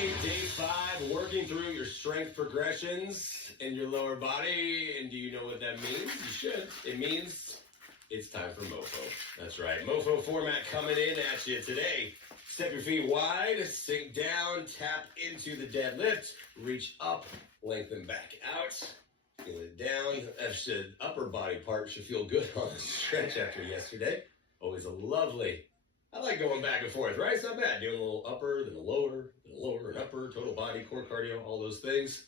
everybody. Day 5, working through your strength progressions in your lower body. And do you know what that means? You should. It means it's time for mofo. That's right. Mofo format coming in at you today. Step your feet wide, sink down, tap into the deadlift, reach up, lengthen back out, feel it down. The upper body part should feel good on the stretch after yesterday. Always a lovely, I like going back and forth, right? It's not bad. Doing a little upper, then a lower and upper, total body, core cardio, all those things.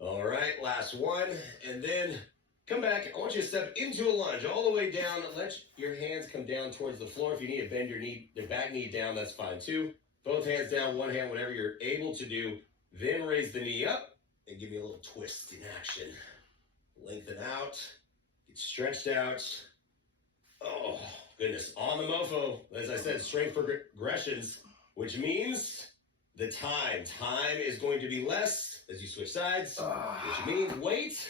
All right, last one. And then come back. I want you to step into a lunge all the way down. Let your hands come down towards the floor. If you need to bend your back knee down, that's fine too. Both hands down, one hand, whatever you're able to do. Then raise the knee up and give me a little twist in action. Lengthen out, get stretched out. Oh, goodness. On the mofo, as I said, strength progressions, which means the time. Time is going to be less as you switch sides, which means weight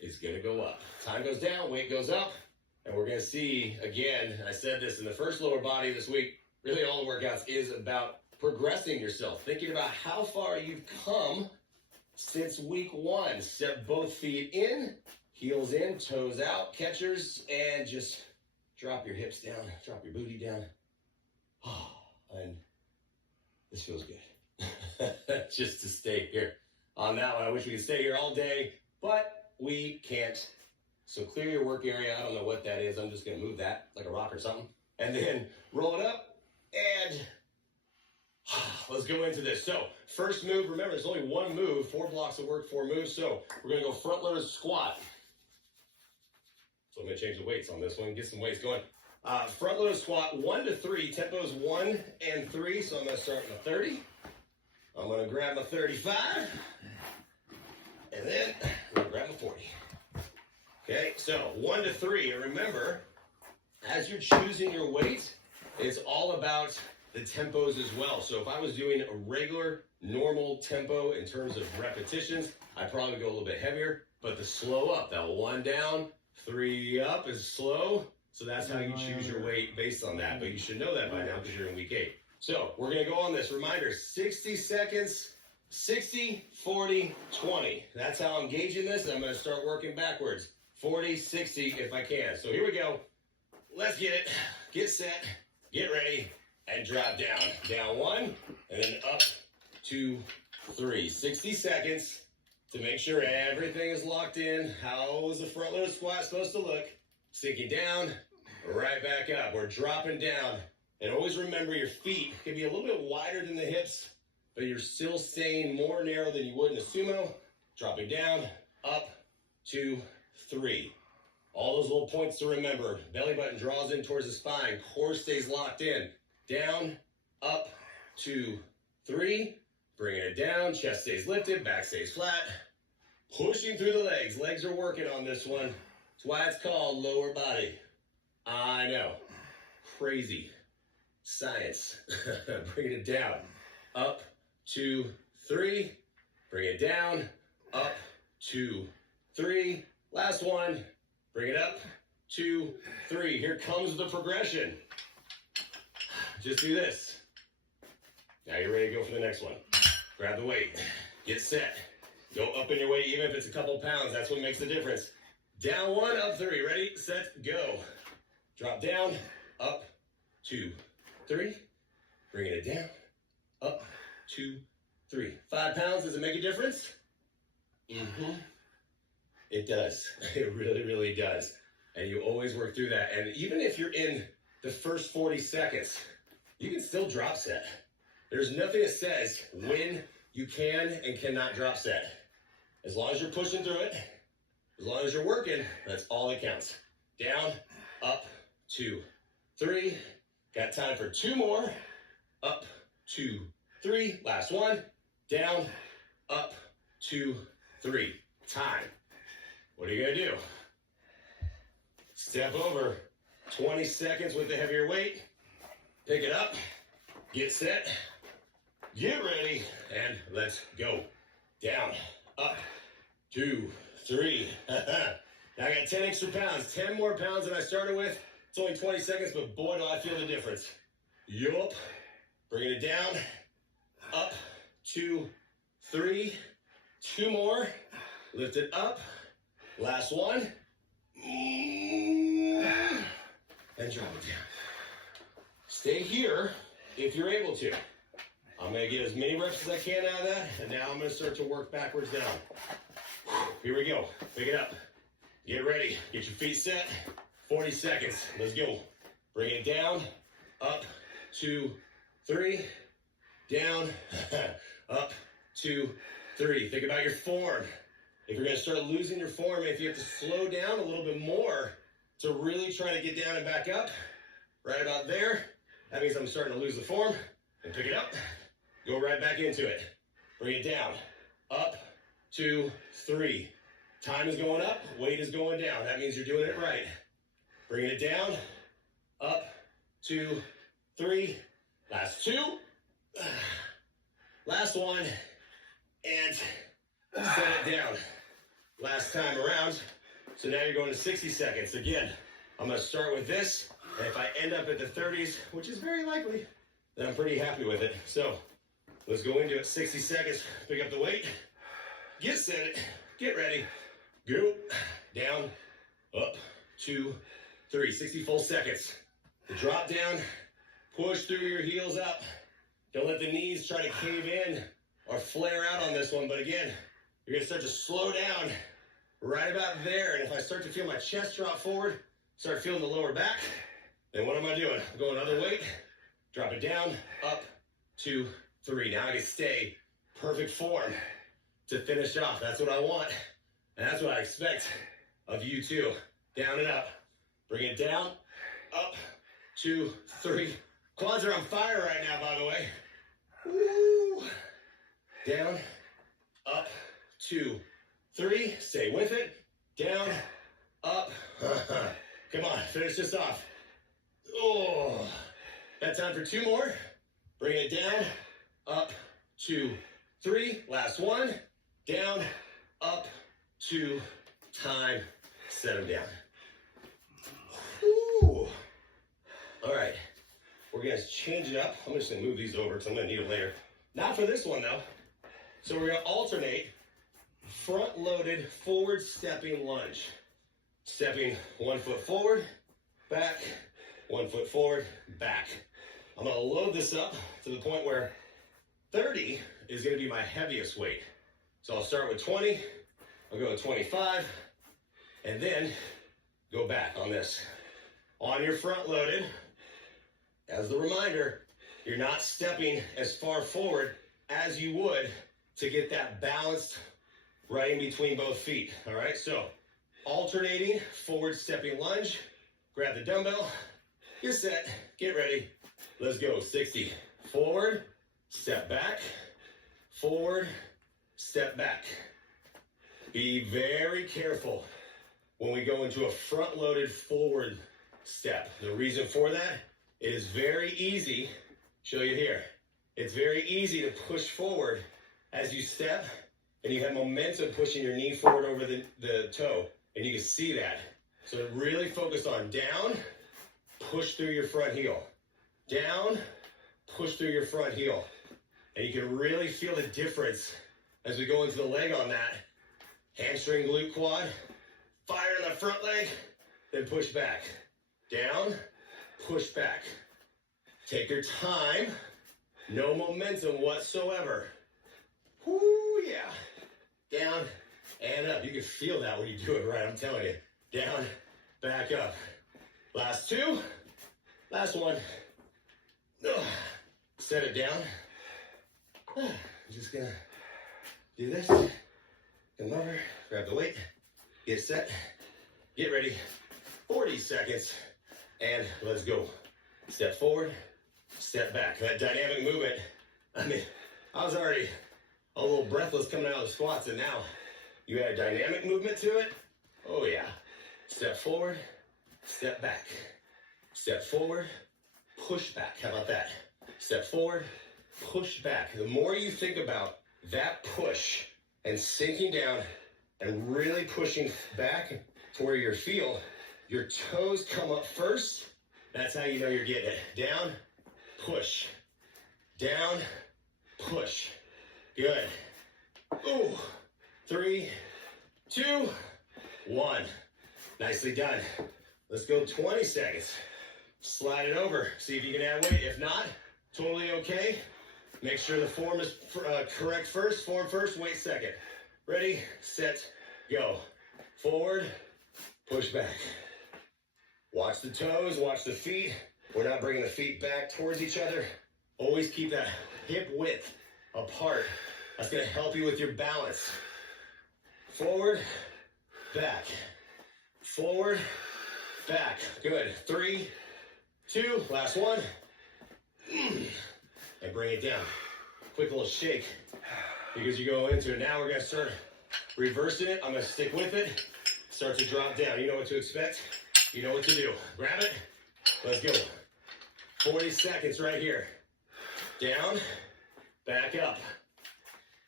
is going to go up. Time goes down, weight goes up, and we're going to see, again, I said this in the first lower body this week, really all the workouts is about progressing yourself, thinking about how far you've come since week 1. Step both feet in, heels in, toes out, catchers, and just drop your hips down, drop your booty down. And this feels good. Just to stay here on that one. I wish we could stay here all day, but we can't. So clear your work area. I don't know what that is. I'm just going to move that like a rock or something. And then roll it up and let's go into this. So first move, remember there's only one move, 4 blocks of work, 4 moves. So we're going to go front loaded squat. So I'm going to change the weights on this one, get some weights going. Front loaded squat, 1 to 3, tempos 1 and 3. So I'm going to start with a 30. I'm going to grab my 35. And then I'm going to grab my 40. Okay, so 1 to 3. And remember, as you're choosing your weight, it's all about the tempos as well. So if I was doing a regular, normal tempo in terms of repetitions, I'd probably go a little bit heavier. But the slow up, that 1 down, 3 up is slow. So that's how you choose your weight based on that. But you should know that by now because you're in week 8. So we're going to go on this. Reminder, 60 seconds, 60, 40, 20. That's how I'm gauging this. I'm going to start working backwards. 40, 60 if I can. So here we go. Let's get it. Get set. Get ready. And drop down. Down 1. And then up 2, 3. 60 seconds to make sure everything is locked in. How is the front loaded squat supposed to look? Sinking down. Right back up. We're dropping down. And always remember your feet can be a little bit wider than the hips, but you're still staying more narrow than you would in a sumo. Dropping down, up, 2, 3. All those little points to remember. Belly button draws in towards the spine. Core stays locked in. Down, up, 2, 3. Bringing it down. Chest stays lifted. Back stays flat. Pushing through the legs. Legs are working on this one. That's why it's called lower body. I know. Crazy. Science. Bring it down. Up, 2, 3. Bring it down. Up, 2, 3. Last one. Bring it up. 2, 3. Here comes the progression. Just do this. Now you're ready to go for the next one. Grab the weight. Get set. Go up in your weight, even if it's a couple pounds. That's what makes the difference. Down 1, up 3. Ready, set, go. Drop down. Up, 2, 3. Bringing it down. Up, 2, 3. 5 pounds, does it make a difference? It does. It really, really does. And you always work through that. And even if you're in the first 40 seconds, you can still drop set. There's nothing that says when you can and cannot drop set. As long as you're pushing through it, as long as you're working, that's all that counts. Down, up, 2, 3. Got time for 2 more. Up, 2, 3. Last one. Down, up, 2, 3. Time. What are you going to do? Step over. 20 seconds with the heavier weight. Pick it up. Get set. Get ready. And let's go. Down, up, 2, 3. Now I got 10 extra pounds. 10 more pounds than I started with. It's only 20 seconds, but boy, do I feel the difference. Yup. Bringing it down. Up, 2, 3. 2 more. Lift it up. Last one. And drop it down. Stay here if you're able to. I'm going to get as many reps as I can out of that, and now I'm going to start to work backwards down. Here we go. Pick it up. Get ready. Get your feet set. 40 seconds. Let's go. Bring it down. Up, 2, 3. Down. Up, 2, 3. Think about your form. If you're going to start losing your form, if you have to slow down a little bit more to really try to get down and back up, right about there, that means I'm starting to lose the form. And pick it up. Go right back into it. Bring it down. Up, 2, 3. Time is going up. Weight is going down. That means you're doing it right. Bringing it down. Up, 2, 3. Last 2. Last one. And set it down. Last time around. So now you're going to 60 seconds. Again, I'm going to start with this. And if I end up at the 30s, which is very likely, then I'm pretty happy with it. So let's go into it. 60 seconds. Pick up the weight. Get set. Get ready. Go. Down. Up. 2, 3. 60 full seconds. Drop down. Push through your heels up. Don't let the knees try to cave in or flare out on this one. But again, you're going to start to slow down right about there. And if I start to feel my chest drop forward, start feeling the lower back, then what am I doing? I'm going other weight. Drop it down. Up. 2, 3. Now I can stay perfect form to finish off. That's what I want. And that's what I expect of you too. Down and up. Bring it down. Up. 2, 3. Quads are on fire right now, by the way. Woo. Down. Up. 2, 3. Stay with it. Down. Up. Come on. Finish this off. Oh. Got time for 2 more. Bring it down. Up. 2, 3. Last one. Down. Up. 2. Time. Set them down. Whew. All right. We're going to change it up. I'm just going to move these over because I'm going to need them later. Not for this one, though. So we're going to alternate front-loaded forward stepping lunge. Stepping 1 foot forward, back, 1 foot forward, back. I'm going to load this up to the point where 30 is going to be my heaviest weight. So I'll start with 20. I'll go to 25. And then go back on this. On your front loaded, as the reminder, you're not stepping as far forward as you would to get that balanced right in between both feet. All right, so alternating forward stepping lunge. Grab the dumbbell, get set, get ready. Let's go. 60. Forward, step back, forward, step back. Be very careful when we go into a front-loaded forward step. The reason for that, it is very easy, show you here, it's very easy to push forward as you step, and you have momentum pushing your knee forward over the toe, and you can see that. So really focus on down, push through your front heel. Down, push through your front heel. And you can really feel the difference as we go into the leg on that. Hamstring, glute, quad. Fire in the front leg, then push back. Down, push back. Take your time. No momentum whatsoever. Whoo, yeah. Down and up. You can feel that when you do it right, I'm telling you. Down, back up. Last 2. Last one. Set it down. I'm just gonna do this. Come over, grab the weight, get set, get ready. 40 seconds, and let's go. Step forward, step back. That dynamic movement, I mean, I was already a little breathless coming out of the squats, and now you add dynamic movement to it. Oh yeah. Step forward, step back. Step forward, push back. How about that? Step forward, push back. The more you think about that push and sinking down and really pushing back to where you feel your toes come up first, that's how you know you're getting it. Down, push. Down, push. Good. Ooh. 3, 2, 1. Nicely done. Let's go 20 seconds. Slide it over. See if you can add weight. If not, totally okay. Make sure the form is correct first. Form first, weight second. Ready, set, go. Forward, push back. Watch the toes, watch the feet. We're not bringing the feet back towards each other. Always keep that hip width apart. That's going to help you with your balance. Forward, back. Forward, back. Good. 3, 2, last one. And bring it down. Quick little shake because you go into it. Now we're going to start reversing it. I'm going to stick with it. Start to drop down. You know what to expect. You know what to do. Grab it. Let's go. 40 seconds right here. Down, back up.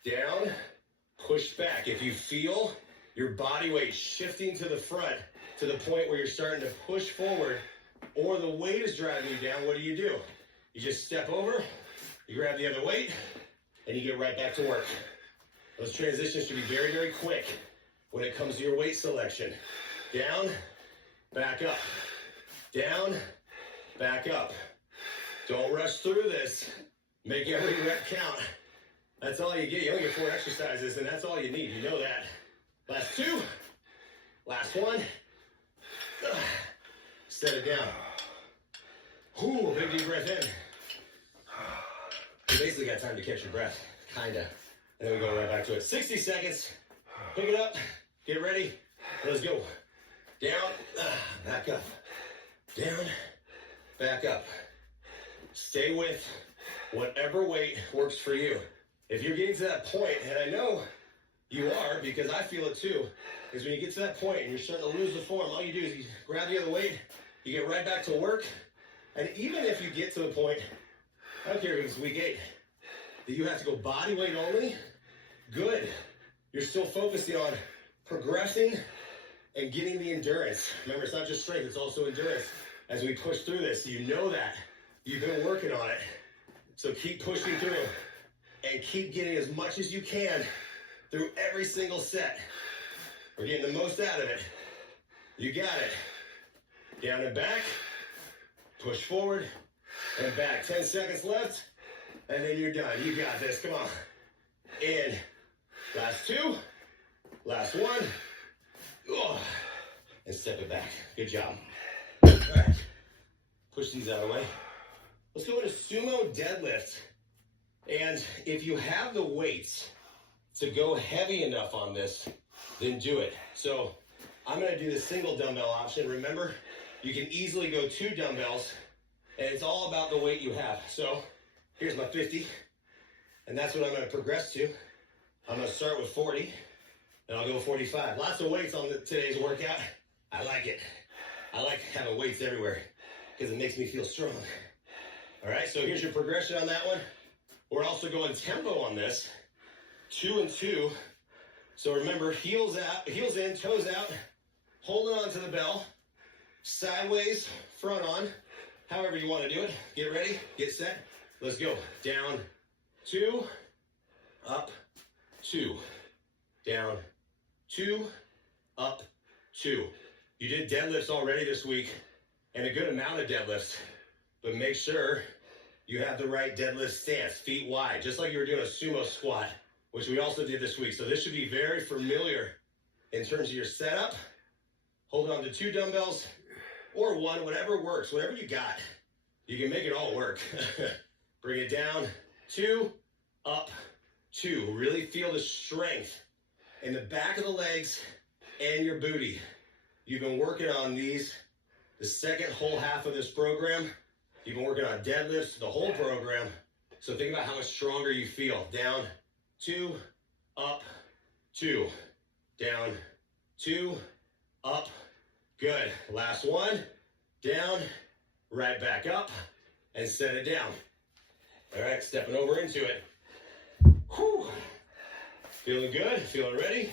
Down, push back. If you feel your body weight shifting to the front to the point where you're starting to push forward or the weight is driving you down, what do? You just step over, you grab the other weight, and you get right back to work. Those transitions should be very, very quick when it comes to your weight selection. Down, back up. Down, back up. Don't rush through this. Make every rep count. That's all you get. You only get 4 exercises, and that's all you need. You know that. Last 2. Last 1. Set it down. Ooh, big deep breath in. You basically got time to catch your breath. Kinda. And then we go right back to it. 60 seconds. Pick it up. Get ready. Let's go. Down. Back up. Down. Back up. Stay with whatever weight works for you. If you're getting to that point, and I know you are because I feel it too, is when you get to that point and you're starting to lose the form, all you do is you grab the other weight, you get right back to work, and even if you get to the point, I don't care if it's week 8, that you have to go body weight only, good. You're still focusing on progressing and getting the endurance. Remember, it's not just strength, it's also endurance as we push through this. So you know that. You've been working on it. So keep pushing through and keep getting as much as you can through every single set. We're getting the most out of it. You got it. Down and back. Push forward and back. 10 seconds left. And then you're done. You got this. Come on. In. Last 2. Last 1. Oh. And step it back. Good job. All right. Push these out of the way. Let's go into sumo deadlift. And if you have the weights to go heavy enough on this, then do it. So I'm going to do the single dumbbell option. Remember, you can easily go 2 dumbbells, and it's all about the weight you have. So here's my 50, and that's what I'm going to progress to. I'm going to start with 40, and I'll go 45. Lots of weights on today's workout. I like it. I like having weights everywhere because it makes me feel strong. All right, so here's your progression on that one. We're also going tempo on this, 2 and 2. So remember, heels out, heels in, toes out, holding on to the bell, sideways, front on, however you want to do it. Get ready, get set, let's go. Down, 2, up, 2, down, 2, up, 2. You did deadlifts already this week, and a good amount of deadlifts, but make sure you have the right deadlift stance, feet wide, just like you were doing a sumo squat, which we also did this week. So this should be very familiar in terms of your setup. Holding on to 2 dumbbells or 1, whatever works, whatever you got. You can make it all work. Bring it down, 2, up, 2. Really feel the strength in the back of the legs and your booty. You've been working on these the second whole half of this program. You've been working on deadlifts the whole program. So think about how much stronger you feel. Down, 2, up, 2. Down, 2, up. Good. Last one. Down, right back up, and set it down. All right, stepping over into it. Whew. Feeling good? Feeling ready?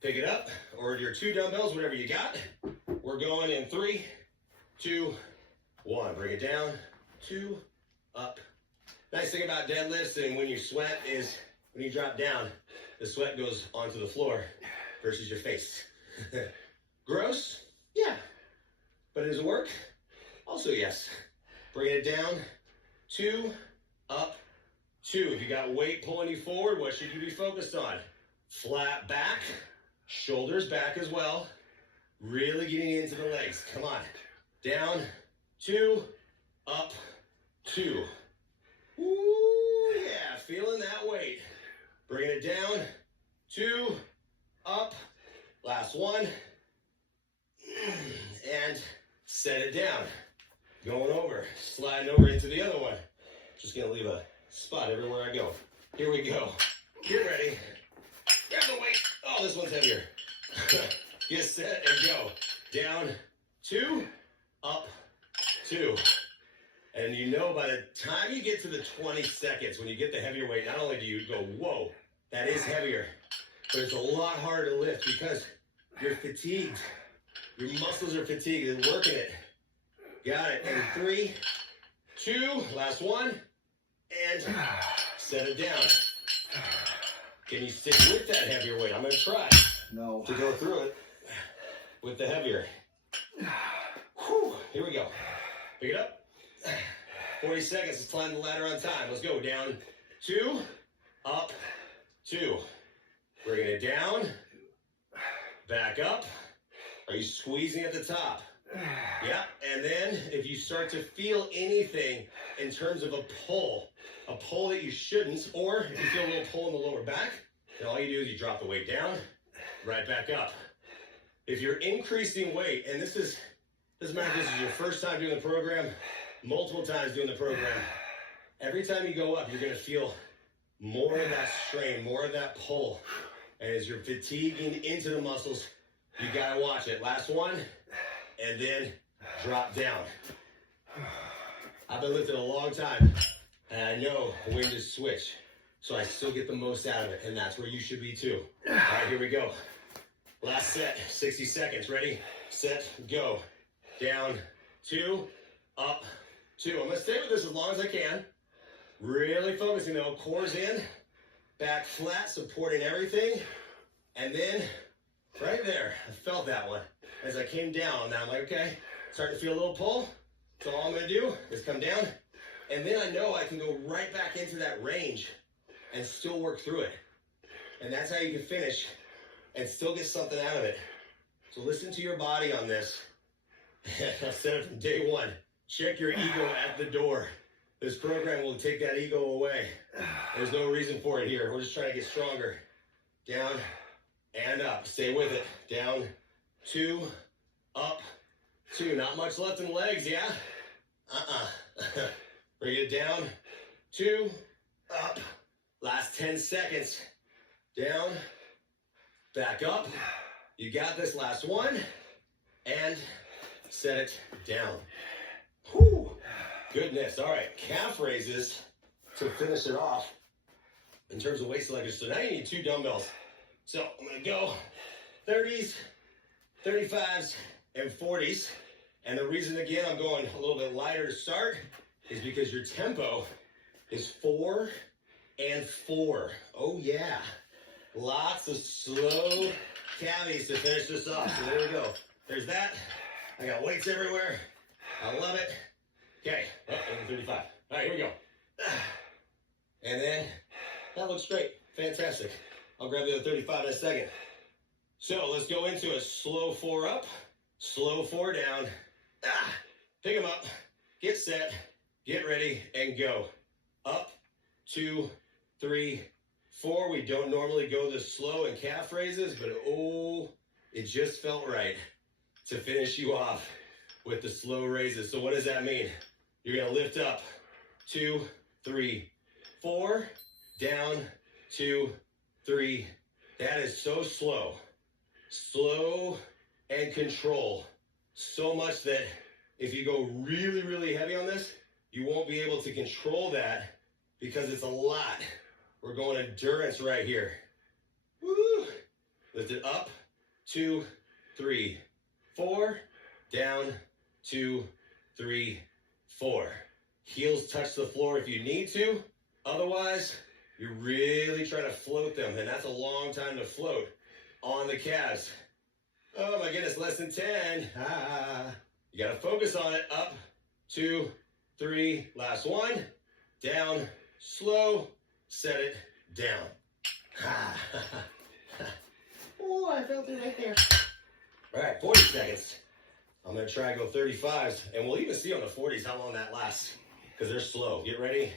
Pick it up, or your 2 dumbbells, whatever you got. We're going in 3, 2, 1. Bring it down, 2, up. Nice thing about deadlifts and when you sweat is when you drop down, the sweat goes onto the floor versus your face. Gross? Yeah. But does it work? Also yes. Bring it down, 2, up, 2. If you got weight pulling you forward, what should you be focused on? Flat back, shoulders back as well. Really getting into the legs. Come on. Down, 2, up, 2. Ooh, yeah, feeling that weight. Bringing it down, 2, up, last one, and set it down. Going over, sliding over into the other one. Just gonna leave a spot everywhere I go. Here we go. Get ready. Grab the weight. Oh, this one's heavier. Get set and go. Down, 2, up, 2. And you know by the time you get to the 20 seconds, when you get the heavier weight, not only do you go, whoa, that is heavier, but it's a lot harder to lift because you're fatigued. Your muscles are fatigued and working it. Got it. And 3, 2, last one, and set it down. Can you stick with that heavier weight? I'm going to try to go through it with the heavier. Whew, here we go. Pick it up. 40 seconds. Let's climb the ladder on time. Let's go. Down, 2, up, 2. Bringing it down, back up. Are you squeezing at the top? Yeah. And then if you start to feel anything in terms of a pull that you shouldn't, or if you feel a little pull in the lower back, then all you do is you drop the weight down, right back up. If you're increasing weight, and doesn't matter if this is your first time doing the program, multiple times doing the program, every time you go up, you're going to feel more of that strain, more of that pull. And as you're fatiguing into the muscles, you got to watch it. Last one, and then drop down. I've been lifting a long time, and I know when to switch, so I still get the most out of it, and that's where you should be too. All right, here we go. Last set, 60 seconds. Ready, set, go. Down, 2, up, 2. I'm going to stay with this as long as I can. Really focusing though, core's in, back flat, supporting everything. And then, right there, I felt that one. As I came down, now I'm like, okay, starting to feel a little pull. So all I'm going to do is come down. And then I know I can go right back into that range and still work through it. And that's how you can finish and still get something out of it. So listen to your body on this. I've said it from day one. Check your ego at the door. This program will take that ego away. There's no reason for it here. We're just trying to get stronger. Down and up. Stay with it. Down, 2, up, 2. Not much left in the legs, yeah? Bring it down, 2, up. Last 10 seconds. Down, back up. You got this. Last one. And set it down. Whew. Goodness. All right. Calf raises to finish it off in terms of weight selection. So now you need 2 dumbbells. So I'm going to go 30s, 35s, and 40s. And the reason, again, I'm going a little bit lighter to start is because your tempo is 4 and 4. Oh, yeah. Lots of slow cavities to finish this off. So there we go. There's that. I got weights everywhere. I love it. Okay. Oh, 35. All right, here we go. And then that looks great. Fantastic. I'll grab the other 35 in a second. So let's go into a slow 4 up, slow 4 down. Pick them up, get set, get ready, and go. Up, 2, 3, 4. We don't normally go this slow in calf raises, but oh, it just felt right to finish you off with the slow raises. So what does that mean? You're going to lift up, 2, 3, 4, down, 2, 3. That is so slow. Slow and control. So much that if you go really, really heavy on this, you won't be able to control that because it's a lot. We're going endurance right here. Woo! Lift it up, 2, 3, 4, down, 2, 3, 4. Heels touch the floor if you need to. Otherwise, You're really trying to float them, and that's a long time to float on the calves. Oh my goodness, less than 10. You gotta focus on it. Up, 2, 3, last one. Down, slow, set it down. Oh, I felt it right there. All right, 40 seconds. I'm gonna try and go 35s, and we'll even see on the 40s how long that lasts, because they're slow. Get ready.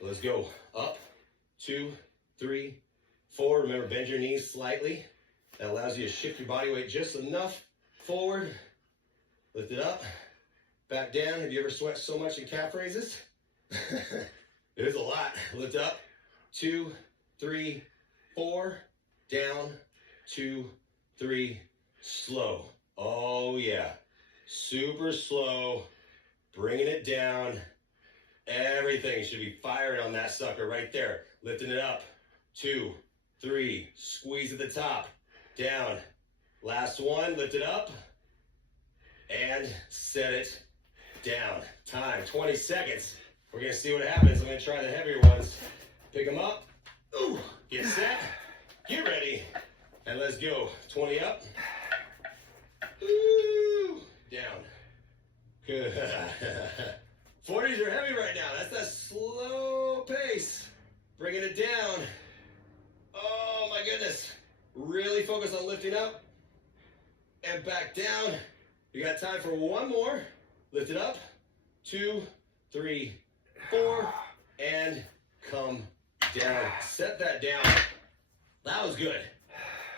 Let's go. Up, 2, 3, 4. Remember, bend your knees slightly. That allows you to shift your body weight just enough forward. Lift it up, back down. Have you ever sweat so much in calf raises? It is a lot. Lift up, 2, 3, 4, down, 2, 3, slow. Oh yeah, super slow, bringing it down. Everything should be firing on that sucker right there. Lifting it up, 2, 3, squeeze at the top, down. Last one, lift it up, and set it down. Time, 20 seconds. We're gonna see what happens. I'm gonna try the heavier ones. Pick them up, ooh, get set, get ready, and let's go. 20 up, ooh, down. Good. 40s are heavy right now. That's that slow pace. Bringing it down. Oh my goodness. Really focus on lifting up and back down. You got time for one more. Lift it up. 2, 3, 4, and come down. Set that down. That was good,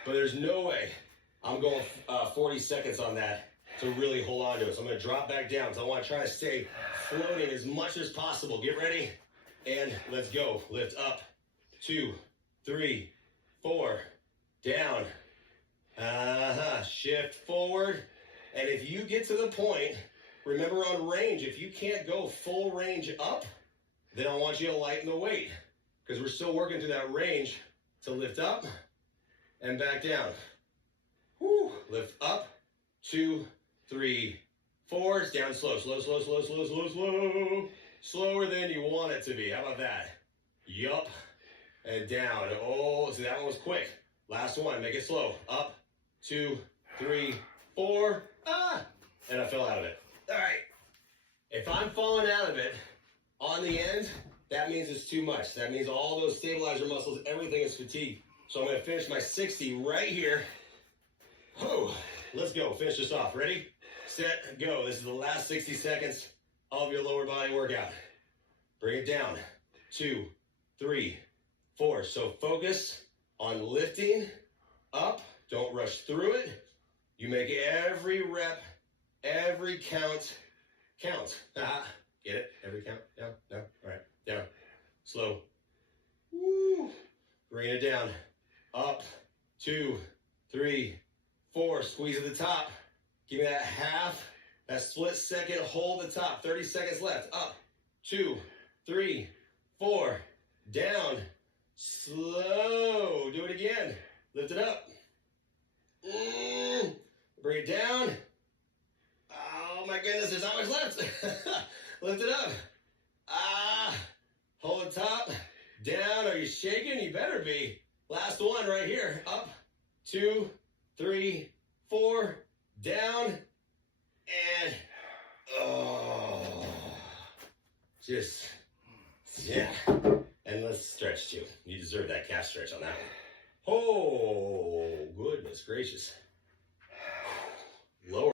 but there's no way I'm going 40 seconds on that to really hold on to it. So I'm going to drop back down because I want to try to stay floating as much as possible. Get ready, and let's go. Lift up. 2, 3, 4, down. Shift forward. And if you get to the point, remember on range, if you can't go full range up, then I want you to lighten the weight, because we're still working through that range to lift up and back down. Woo. Lift up. 2, 3, 4. Down slow. Slow, slow, slow, slow, slow, slow. Slower than you want it to be. How about that? Yup. And down. Oh, so that one was quick. Last one. Make it slow. Up. 2, 3, 4. And I fell out of it. All right. If I'm falling out of it on the end, that means it's too much. That means all those stabilizer muscles, everything is fatigued. So I'm going to finish my 60 right here. Oh, let's go. Finish this off. Ready, set, go. This is the last 60 seconds of your lower body workout. Bring it down. 2, 3, 4. So focus on lifting up. Don't rush through it. You make every rep, every count, count. Get it? Every count. Down, down. All right. Down. Slow. Woo. Bring it down. Up. 2, 3, 4. Squeeze at the top. Give me that half. That split second. Hold the top. 30 seconds left. Up. 2, 3, 4. Down. Slow. Do it again. Lift it up. Bring it down. Oh my goodness, there's not much left. Lift it up. Hold the top. Down. Are you shaking? You better be. Last one right here. Up. 2, 3, 4. Down. And just, yeah. And let's stretch too. You deserve that calf stretch on that one. Oh, goodness gracious. Lower.